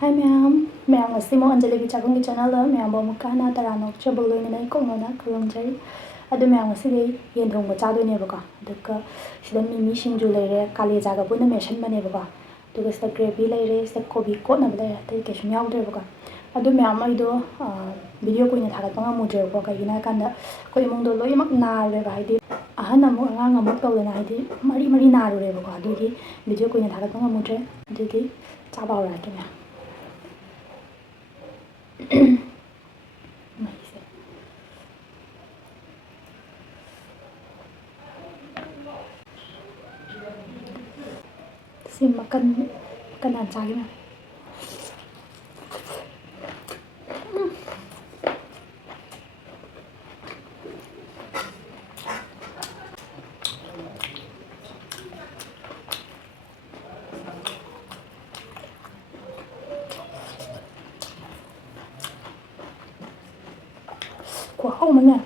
Hai ma'am ngasi mo Anjali Chakunggi channel da ma'am bo mukana tarano chabolo ina nai kongona kurumjari adu ma'am ngasi yen thongba chado ne baka duka sida mimi singju leire kale jaga buna meshan bane baka duka sida gravy leire sida kobi kotna bale tai ke shum yaudre baka adu ma'am ai do video ko ina thagat panga mudre baka ina kanda ko imong do loi mak na re ba haidi ahana mo anga mo tawna haidi mari na re baka adu gi video ko ina thagat panga mudre adu gi chaba ora ke ma'am si makan makanan saya wow mana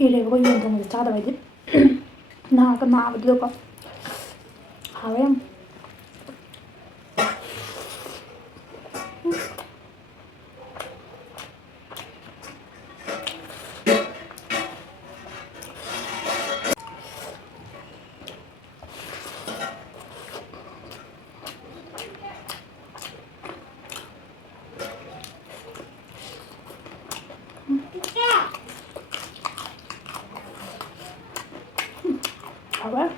이래 거기 운동을 짜다 봐야지 나가 나도 하와양 하와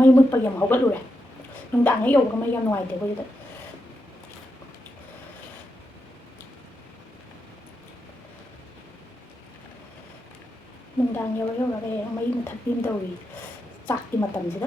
mây mực bây giờ mà hốc luôn rồi nhưng đã thấy cái mây ra ngoài thì bây giờ mình đang nhiều là cái mây mà thật pin đầu chặt thì mà tầm gì đó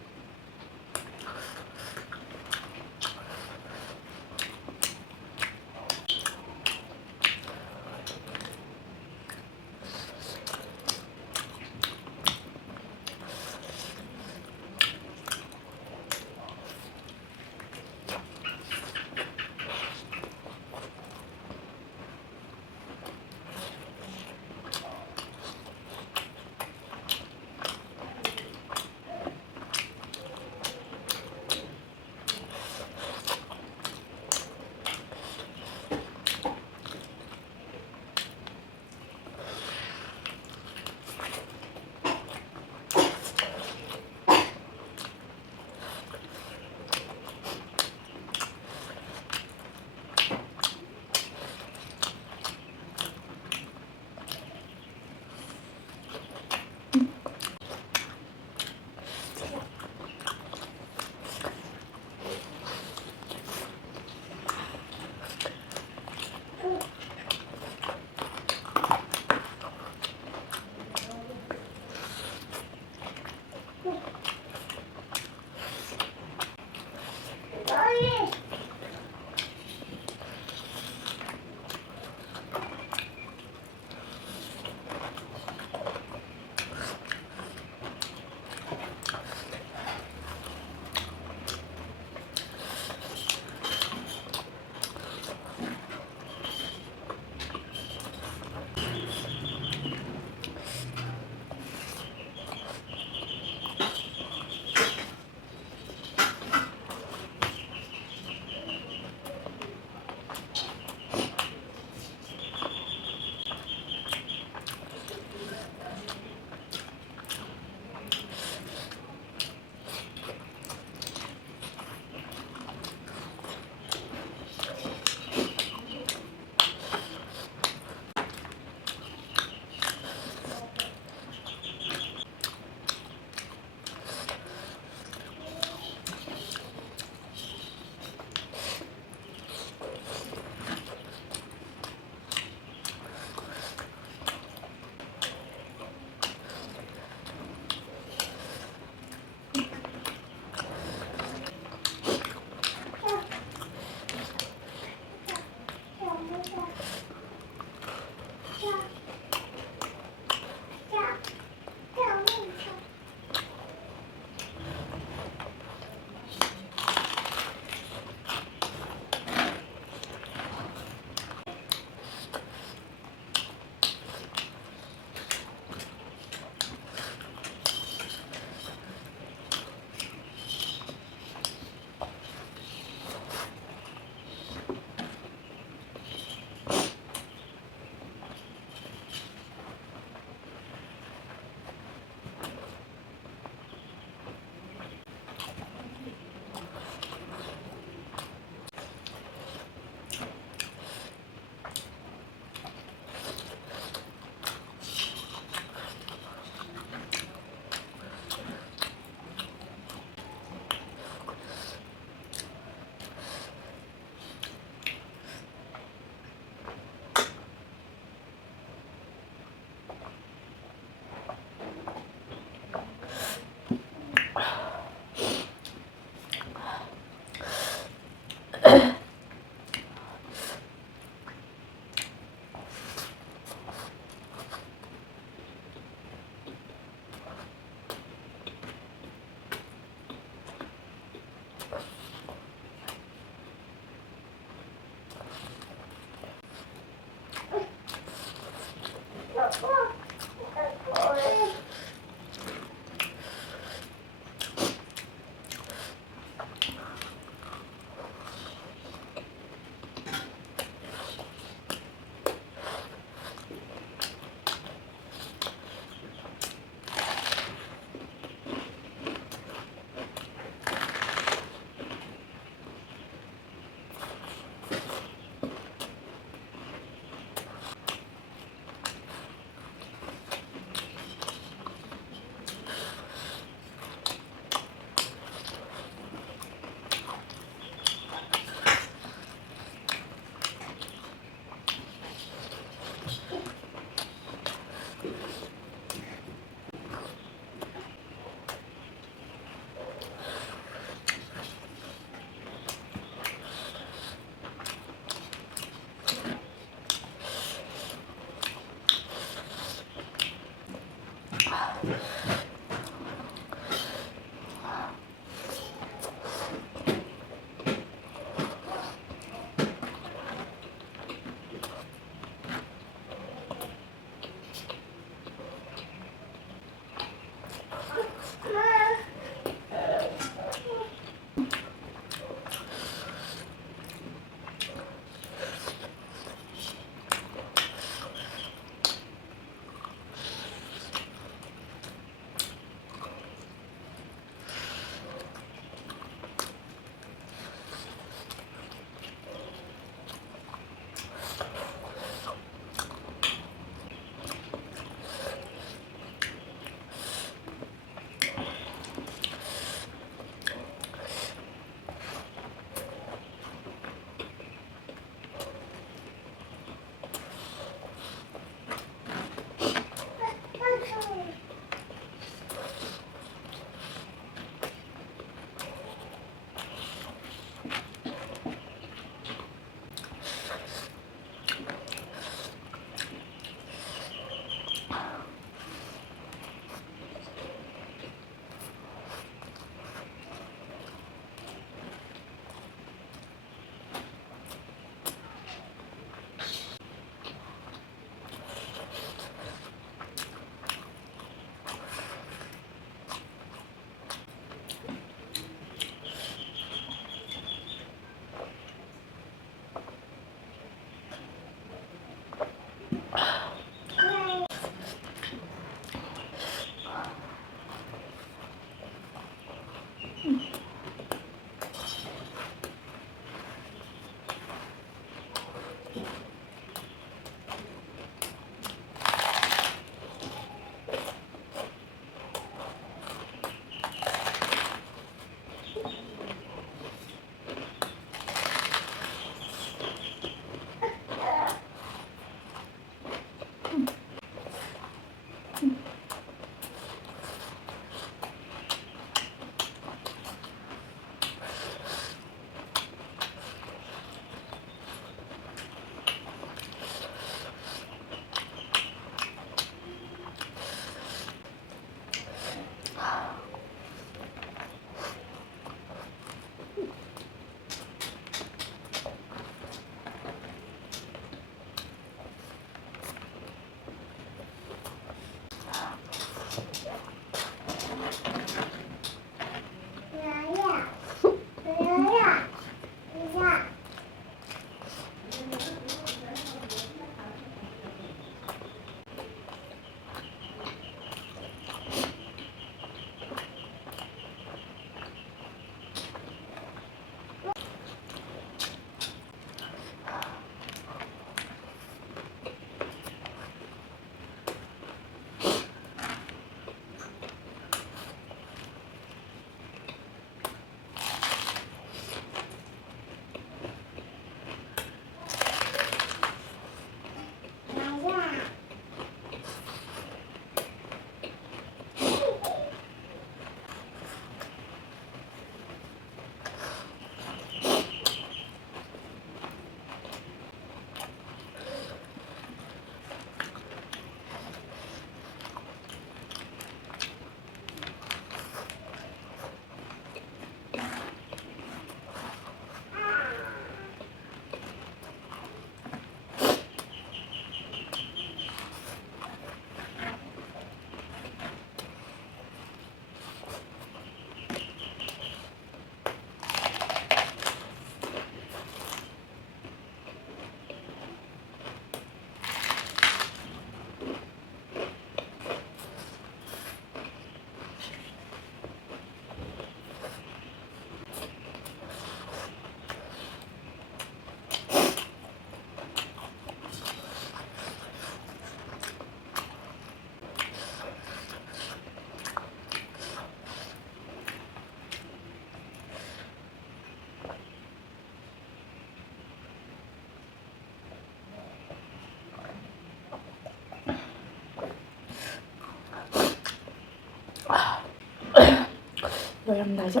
ꯂꯣꯏꯔꯝꯗꯥꯏꯁꯦ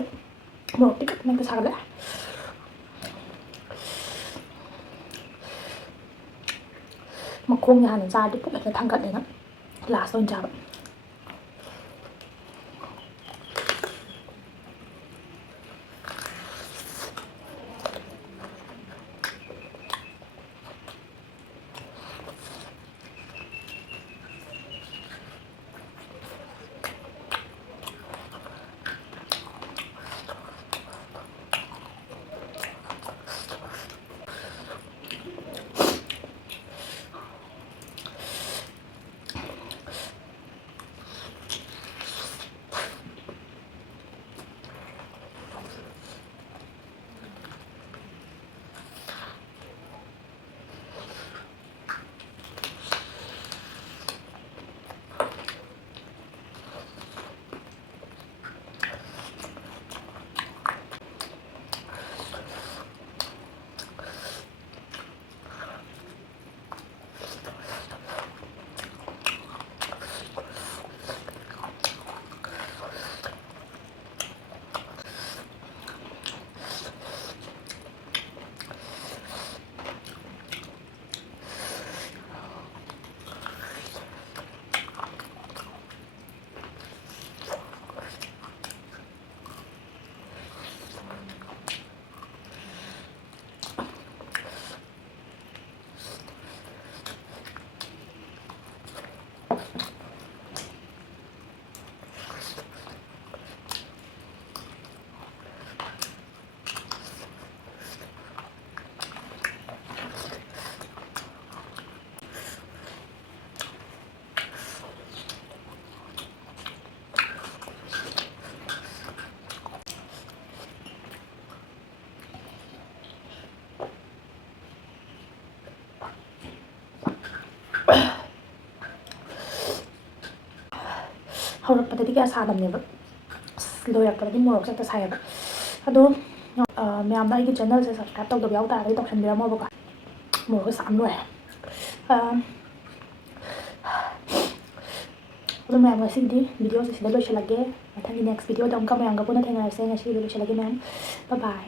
ꯃꯣꯔꯣꯛ ꯇꯤꯈꯠꯇꯅ ꯁꯥꯒꯠꯂꯛꯑꯦ. ꯃꯈꯣꯡꯁꯦ ꯍꯥꯟꯅ ꯆꯥꯔꯗꯤ ꯄꯨꯛ ꯍꯦꯛꯇ ꯊꯥꯡꯒꯠꯂꯦꯅ last ꯑꯣꯏꯅ ꯆꯥꯕ. ꯍꯥꯟꯕꯗꯗꯤ ꯀꯌꯥ ꯁꯥꯗꯕꯅꯦꯕ ꯂꯣꯏꯔꯛꯄꯗꯗꯤ ꯃꯣꯔꯣꯛꯁꯦ ꯍꯦꯛꯇ ꯁꯥꯏꯌꯦꯕ ꯑꯗꯣ ꯃꯌꯥꯝꯅ ꯑꯩꯒꯤ ꯆꯦꯅꯦꯜꯁꯦ ꯁꯕꯁꯀ꯭ꯔꯥꯏꯕ ꯇꯧꯗꯕ ꯌꯥꯎ ꯇꯥꯔꯒꯗꯤ ꯇꯧꯁꯟꯕꯤꯔꯝꯃꯣꯕꯀꯣ ꯃꯣꯔꯣꯛꯁꯦ ꯁꯥꯕ ꯂꯣꯏꯔꯦ ꯑꯗꯨ ꯃꯌꯥꯝ ꯉꯁꯤꯒꯤꯗꯤ ꯚꯤꯗꯤꯑꯣꯁꯦ ꯁꯤꯗ ꯂꯣꯏꯁꯤꯜꯂꯒꯦ ꯃꯊꯪꯒꯤ ꯅꯦꯛꯁ ꯚꯤꯗꯤꯑꯣꯗ ꯑꯃꯨꯛꯀ ꯃꯌꯥꯝꯒ ꯄꯨꯟꯅ ꯊꯦꯡꯅꯔꯁꯦ ꯉꯁꯤꯒꯤꯗꯤ ꯂꯣꯏꯁꯤꯜꯂꯒꯦ ꯃꯌꯥꯝ ꯕꯥꯏ ꯕꯥꯏ